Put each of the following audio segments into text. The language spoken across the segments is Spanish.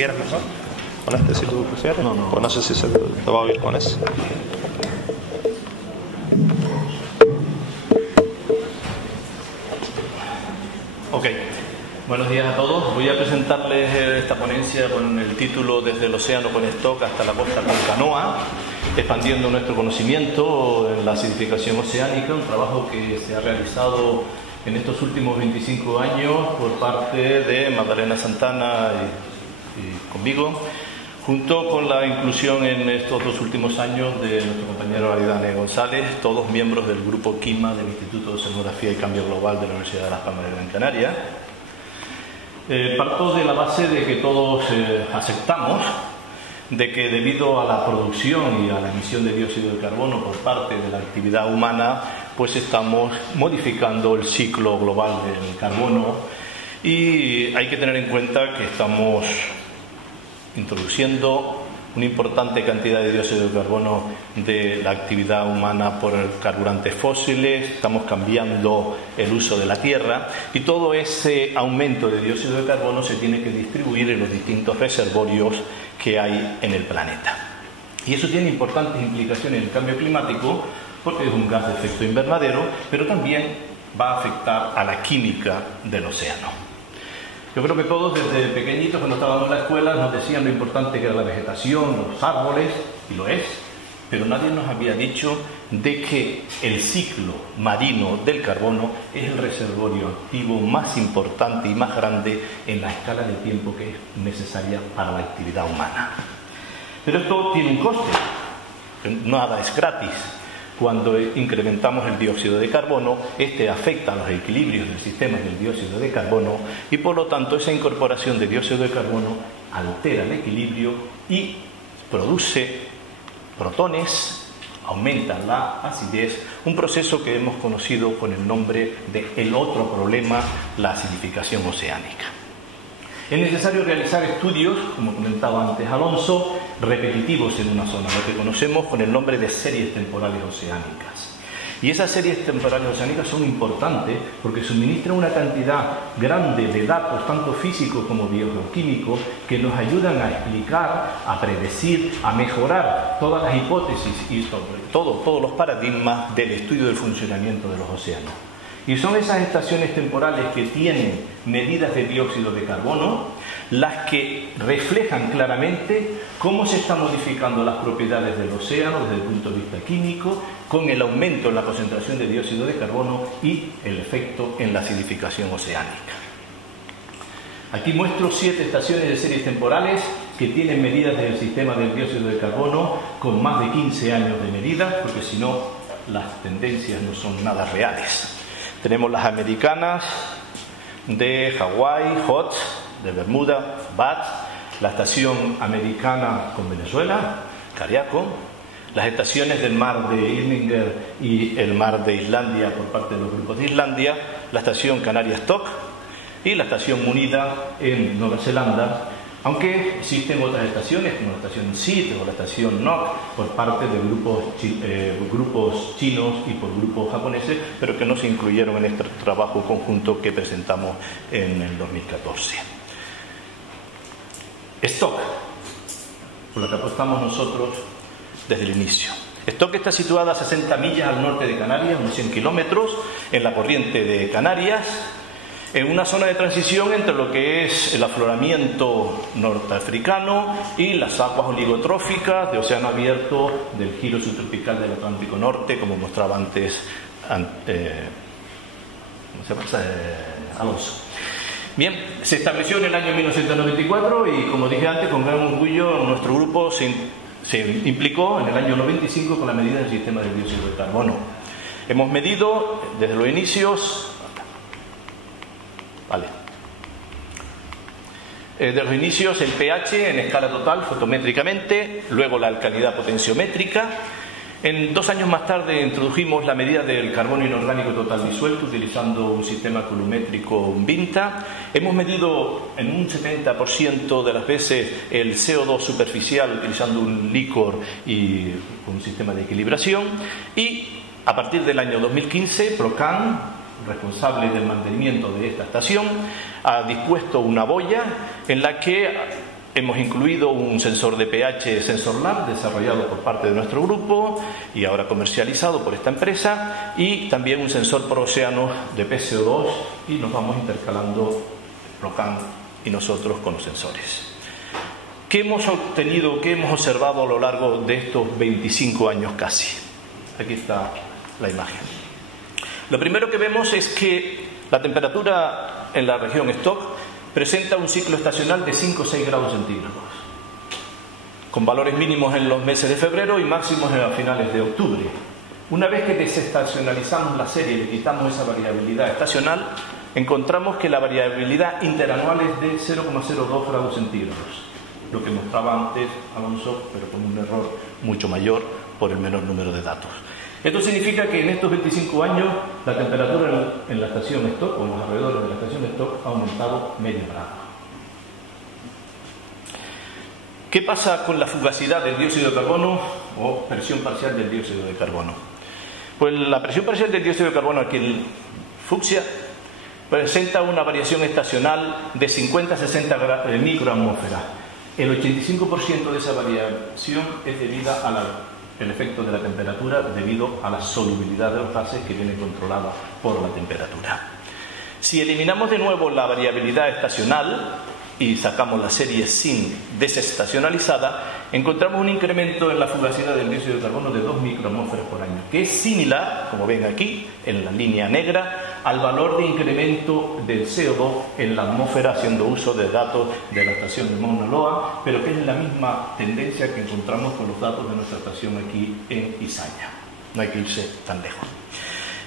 quieras mejor. Con este si tú prefieres. No. Pues no sé si te va a oír con ese. Ok. Buenos días a todos. Voy a presentarles esta ponencia con el título Desde el océano con Stock hasta la costa con canoa, expandiendo nuestro conocimiento en la acidificación oceánica, un trabajo que se ha realizado en estos últimos 25 años por parte de Magdalena Santana y conmigo, junto con la inclusión en estos 2 últimos años de nuestro compañero Aridane González, todos miembros del grupo QIMA del Instituto de Oceanografía y Cambio Global de la Universidad de Las Palmas de Gran Canaria. Parto de la base de que todos aceptamos de que debido a la producción y a la emisión de dióxido de carbono por parte de la actividad humana, pues estamos modificando el ciclo global del carbono y hay que tener en cuenta que estamos introduciendo una importante cantidad de dióxido de carbono de la actividad humana por carburantes fósiles, estamos cambiando el uso de la tierra y todo ese aumento de dióxido de carbono se tiene que distribuir en los distintos reservorios que hay en el planeta. Y eso tiene importantes implicaciones en el cambio climático porque es un gas de efecto invernadero, pero también va a afectar a la química del océano. Yo creo que todos desde pequeñitos, cuando estábamos en la escuela, nos decían lo importante que era la vegetación, los árboles, y lo es, pero nadie nos había dicho de que el ciclo marino del carbono es el reservorio activo más importante y más grande en la escala de tiempo que es necesaria para la actividad humana. Pero esto tiene un coste, nada es gratis. Cuando incrementamos el dióxido de carbono, este afecta a los equilibrios del sistema del dióxido de carbono y por lo tanto esa incorporación de dióxido de carbono altera el equilibrio y produce protones, aumenta la acidez, un proceso que hemos conocido con el nombre de el otro problema, la acidificación oceánica. Es necesario realizar estudios, como comentaba antes Alonso, repetitivos en una zona, lo que conocemos con el nombre de series temporales oceánicas. Y esas series temporales oceánicas son importantes porque suministran una cantidad grande de datos, tanto físicos como biogeoquímicos, que nos ayudan a explicar, a predecir, a mejorar todas las hipótesis y sobre todo todos los paradigmas del estudio del funcionamiento de los océanos. Y son esas estaciones temporales que tienen medidas de dióxido de carbono las que reflejan claramente cómo se están modificando las propiedades del océano desde el punto de vista químico, con el aumento en la concentración de dióxido de carbono y el efecto en la acidificación oceánica. Aquí muestro 7 estaciones de series temporales que tienen medidas del sistema del dióxido de carbono con más de 15 años de medidas, porque si no, las tendencias no son nada reales. Tenemos las americanas de Hawái, HOT, de Bermuda, BAT, la estación americana con Venezuela, Cariaco, las estaciones del mar de Irminger y el mar de Islandia por parte de los grupos de Islandia, la estación Canarias TOC y la estación Munida en Nueva Zelanda, aunque existen otras estaciones como la estación SID o la estación NOC por parte de grupos chinos y por grupos japoneses, pero que no se incluyeron en este trabajo conjunto que presentamos en el 2014. Stock, por lo que apostamos nosotros desde el inicio. Stock está situada a 60 millas al norte de Canarias, unos 100 kilómetros, en la corriente de Canarias, en una zona de transición entre lo que es el afloramiento norteafricano y las aguas oligotróficas de océano abierto del giro subtropical del Atlántico Norte, como mostraba antes Alonso. Bien, se estableció en el año 1994 y, como dije antes, con gran orgullo nuestro grupo se implicó en el año 95 con la medida del sistema de dióxido de carbono. Hemos medido desde los inicios de los inicios el pH en escala total fotométricamente, luego la alcalinidad potenciométrica. En 2 años más tarde introdujimos la medida del carbono inorgánico total disuelto utilizando un sistema columétrico VINTA. Hemos medido en un 70% de las veces el CO2 superficial utilizando un licor y un sistema de equilibración. Y a partir del año 2015, PROCAN, responsable del mantenimiento de esta estación, ha dispuesto una boya en la que Hemos incluido un sensor de pH SensorLab desarrollado por parte de nuestro grupo y ahora comercializado por esta empresa, y también un sensor por océano de PCO2, y nos vamos intercalando Rocan y nosotros con los sensores. ¿Qué hemos obtenido, qué hemos observado a lo largo de estos 25 años casi? Aquí está la imagen. Lo primero que vemos es que la temperatura en la región Stock presenta un ciclo estacional de 5 o 6 grados centígrados, con valores mínimos en los meses de febrero y máximos a finales de octubre. Una vez que desestacionalizamos la serie y le quitamos esa variabilidad estacional, encontramos que la variabilidad interanual es de 0,02 grados centígrados, lo que mostraba antes Alonso, pero con un error mucho mayor por el menor número de datos. Esto significa que en estos 25 años la temperatura en la estación Stock, o en los alrededores de la estación Stock, ha aumentado medio grado. ¿Qué pasa con la fugacidad del dióxido de carbono o presión parcial del dióxido de carbono? Pues la presión parcial del dióxido de carbono aquí en fucsia presenta una variación estacional de 50 a 60 microatmósferas. El 85% de esa variación es debida al efecto de la temperatura, debido a la solubilidad de los gases, que viene controlada por la temperatura. Si eliminamos de nuevo la variabilidad estacional y sacamos la serie sin desestacionalizada, encontramos un incremento en la fugacidad del dióxido de carbono de 2 microatmósferas por año, que es similar, como ven aquí, en la línea negra, al valor de incremento del CO2 en la atmósfera, haciendo uso de datos de la estación de Mauna Loa, pero que es la misma tendencia que encontramos con los datos de nuestra estación aquí en Izaña. No hay que irse tan lejos.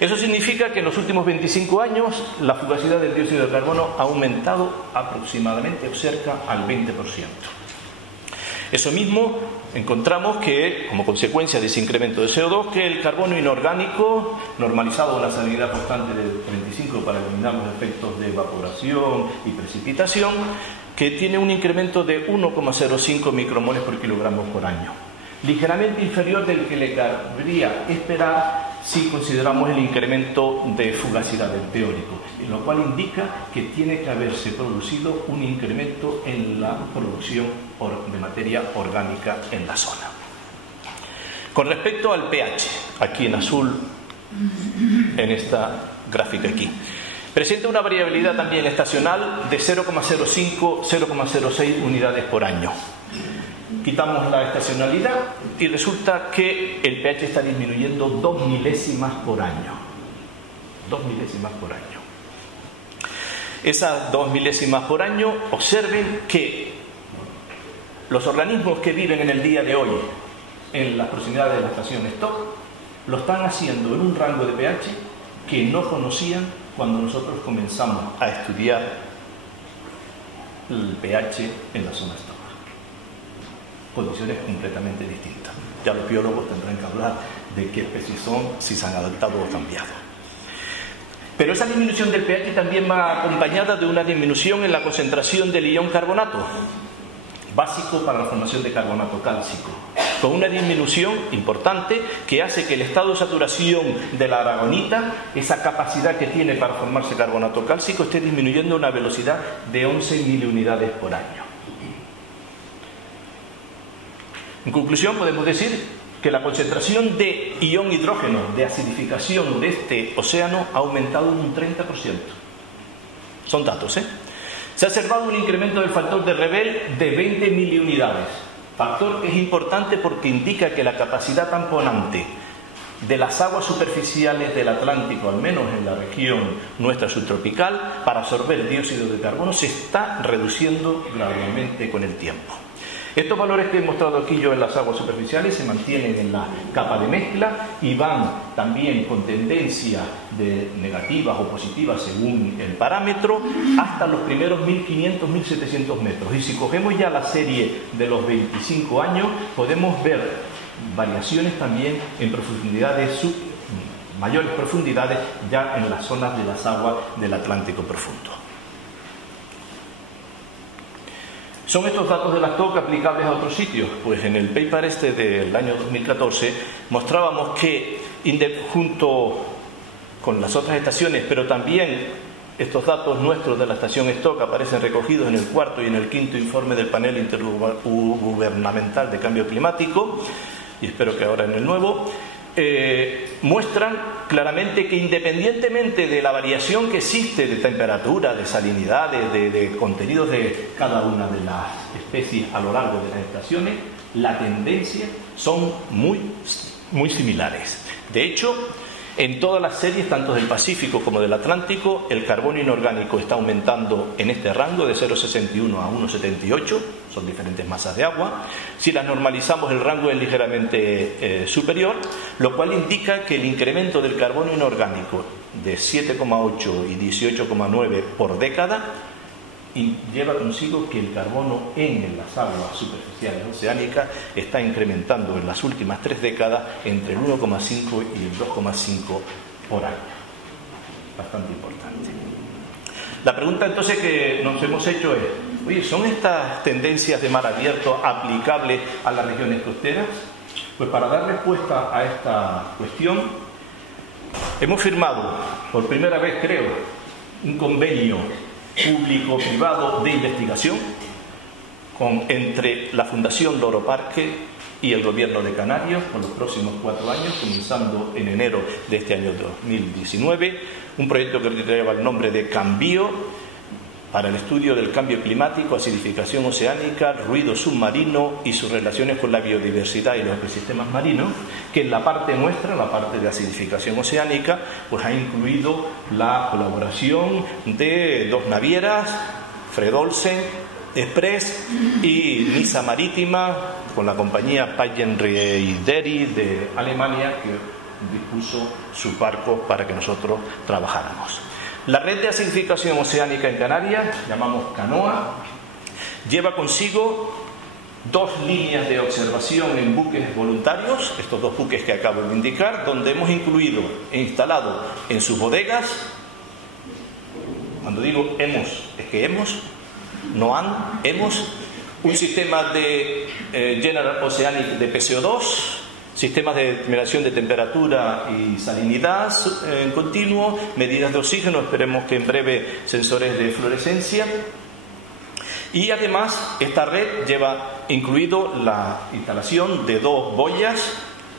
Eso significa que en los últimos 25 años la fugacidad del dióxido de carbono ha aumentado aproximadamente o cerca al 20%. Eso mismo encontramos que, como consecuencia de ese incremento de CO2, que el carbono inorgánico, normalizado a una salinidad constante de 35 para eliminar los efectos de evaporación y precipitación, que tiene un incremento de 1,05 micromoles por kilogramo por año, ligeramente inferior del que le cabría esperar si consideramos el incremento de fugacidad del teórico, lo cual indica que tiene que haberse producido un incremento en la producción de materia orgánica en la zona. Con respecto al pH, aquí en azul, en esta gráfica aquí, presenta una variabilidad también estacional de 0,05-0,06 unidades por año. Quitamos la estacionalidad y resulta que el pH está disminuyendo 2 milésimas por año. 2 milésimas por año. Esas 2 milésimas por año, observen que los organismos que viven en el día de hoy en las proximidades de la estación Stock lo están haciendo en un rango de pH que no conocían cuando nosotros comenzamos a estudiar el pH en la zona Stock. Condiciones completamente distintas. Ya los biólogos tendrán que hablar de qué especies son, si se han adaptado o cambiado. Pero esa disminución del pH también va acompañada de una disminución en la concentración del ion carbonato, básico para la formación de carbonato cálcico, con una disminución importante que hace que el estado de saturación de la aragonita, esa capacidad que tiene para formarse carbonato cálcico, esté disminuyendo a una velocidad de 11 miliunidades por año. En conclusión, podemos decir que la concentración de ion hidrógeno, de acidificación de este océano, ha aumentado un 30%. Son datos, ¿eh? Se ha observado un incremento del factor de Rebel de 20 miliunidades. Factor que es importante porque indica que la capacidad tamponante de las aguas superficiales del Atlántico, al menos en la región nuestra subtropical, para absorber dióxido de carbono se está reduciendo gradualmente con el tiempo. Estos valores que he mostrado aquí yo en las aguas superficiales se mantienen en la capa de mezcla y van también con tendencia de negativas o positivas según el parámetro hasta los primeros 1500-1700 metros. Y si cogemos ya la serie de los 25 años, podemos ver variaciones también en profundidades mayores profundidades ya en las zonas de las aguas del Atlántico profundo. ¿Son estos datos de la Stock aplicables a otros sitios? Pues en el paper este del año 2014 mostrábamos que junto con las otras estaciones, pero también Estos datos nuestros de la estación Stock aparecen recogidos en el cuarto y en el quinto informe del panel intergubernamental de cambio climático, y espero que ahora en el nuevo, muestran claramente que independientemente de la variación que existe de temperatura, de salinidades, de contenidos de cada una de las especies a lo largo de las estaciones, la tendencia son muy similares. De hecho, en todas las series, tanto del Pacífico como del Atlántico, el carbono inorgánico está aumentando en este rango de 0,61 a 1,78, son diferentes masas de agua. Si las normalizamos, el rango es ligeramente superior, lo cual indica que el incremento del carbono inorgánico de 7,8 y 18,9 por década y lleva consigo que el carbono en las aguas superficiales oceánicas está incrementando en las últimas 3 décadas entre el 1,5 y el 2,5 por año. Bastante importante. La pregunta entonces que nos hemos hecho es, oye, ¿son estas tendencias de mar abierto aplicables a las regiones costeras? Pues para dar respuesta a esta cuestión, hemos firmado, por primera vez creo, un convenio público-privado de investigación entre la Fundación Loro Parque y el Gobierno de Canarias por los próximos 4 años, comenzando en enero de este año 2019, un proyecto que lleva el nombre de CAMBIO, para el estudio del cambio climático, acidificación oceánica, ruido submarino y sus relaciones con la biodiversidad y los ecosistemas marinos, que en la parte nuestra, la parte de acidificación oceánica, pues ha incluido la colaboración de 2 navieras, Fred Olsen Express y Nisa Marítima, con la compañía Payen Reideri de Alemania, que dispuso sus barcos para que nosotros trabajáramos. La red de acidificación oceánica en Canarias, llamamos CANOA, lleva consigo 2 líneas de observación en buques voluntarios, estos 2 buques que acabo de indicar, donde hemos incluido e instalado en sus bodegas, cuando digo hemos, es que hemos, no han, hemos, un sistema de General Oceanic de PCO2, sistemas de determinación de temperatura y salinidad en continuo, medidas de oxígeno, esperemos que en breve sensores de fluorescencia. Y además esta red lleva incluido la instalación de 2 boyas,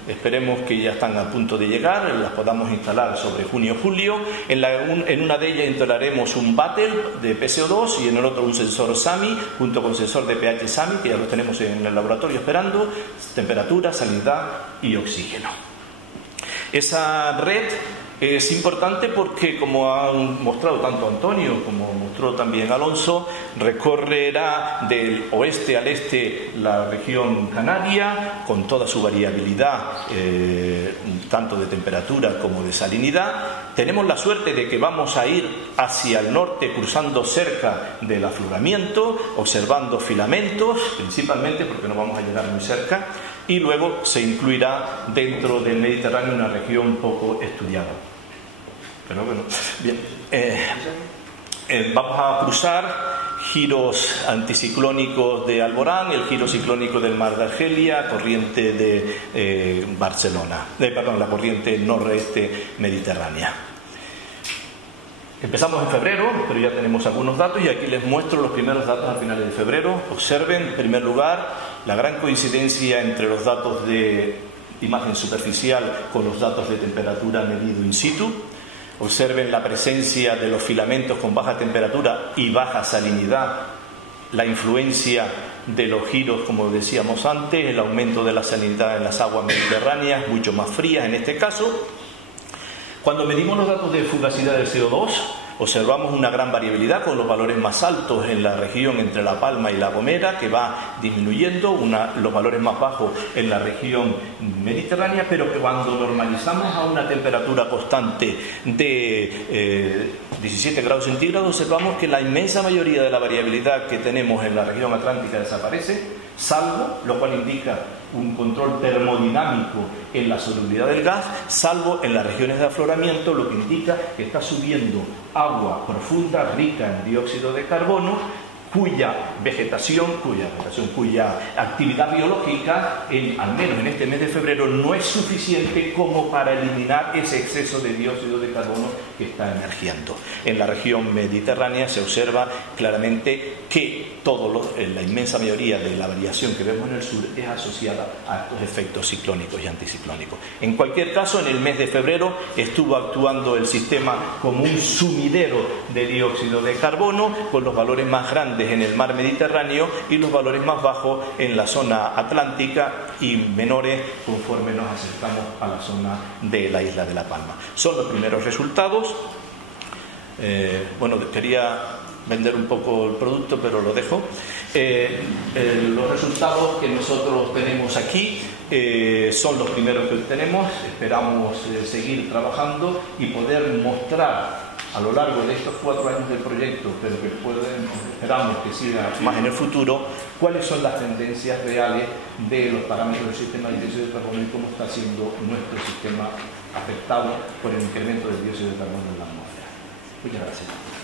esperemos que ya están a punto de llegar, las podamos instalar sobre junio-julio. En una de ellas instalaremos un Battle de PCO2 y en el otro un sensor SAMI, junto con sensor de pH SAMI, que ya los tenemos en el laboratorio esperando, temperatura, salinidad y oxígeno. Esa red es importante porque, como han mostrado tanto Antonio como mostró también Alonso, recorrerá del oeste al este la región canaria con toda su variabilidad, tanto de temperatura como de salinidad. Tenemos la suerte de que vamos a ir hacia el norte cruzando cerca del afloramiento, observando filamentos, principalmente porque no vamos a llegar muy cerca, y luego se incluirá dentro del Mediterráneo una región poco estudiada. Pero bueno, bien. Vamos a cruzar giros anticiclónicos de Alborán, el giro ciclónico del mar de Argelia, corriente de Barcelona, la corriente noroeste mediterránea. Empezamos en febrero, pero ya tenemos algunos datos y aquí les muestro los primeros datos a finales de febrero. Observen, en primer lugar, la gran coincidencia entre los datos de imagen superficial con los datos de temperatura medido in situ. Observen la presencia de los filamentos con baja temperatura y baja salinidad, la influencia de los giros, como decíamos antes, el aumento de la salinidad en las aguas mediterráneas, mucho más frías en este caso. Cuando medimos los datos de fugacidad del CO2, observamos una gran variabilidad con los valores más altos en la región entre La Palma y La Gomera, que va disminuyendo, los valores más bajos en la región mediterránea, pero que cuando normalizamos a una temperatura constante de 17 grados centígrados, observamos que la inmensa mayoría de la variabilidad que tenemos en la región atlántica desaparece, salvo, lo cual indica un control termodinámico en la solubilidad del gas, salvo en las regiones de afloramiento, lo que indica que está subiendo agua profunda rica en dióxido de carbono cuya actividad biológica, al menos en este mes de febrero, no es suficiente como para eliminar ese exceso de dióxido de carbono que está emergiendo. En la región mediterránea se observa claramente que la inmensa mayoría de la variación que vemos en el sur es asociada a estos efectos ciclónicos y anticiclónicos. En cualquier caso, en el mes de febrero estuvo actuando el sistema como un sumidero de dióxido de carbono, con los valores más grandes en el mar Mediterráneo y los valores más bajos en la zona atlántica y menores conforme nos acercamos a la zona de la isla de La Palma. Son los primeros resultados. Quería vender un poco el producto, pero lo dejo. Los resultados que nosotros tenemos aquí son los primeros que tenemos. Esperamos seguir trabajando y poder mostrar a lo largo de estos 4 años del proyecto, pero que esperamos que siga más en el futuro, cuáles son las tendencias reales de los parámetros del sistema de dióxido de carbono y cómo está siendo nuestro sistema afectado por el incremento del dióxido de carbono en la atmósfera. Muchas gracias.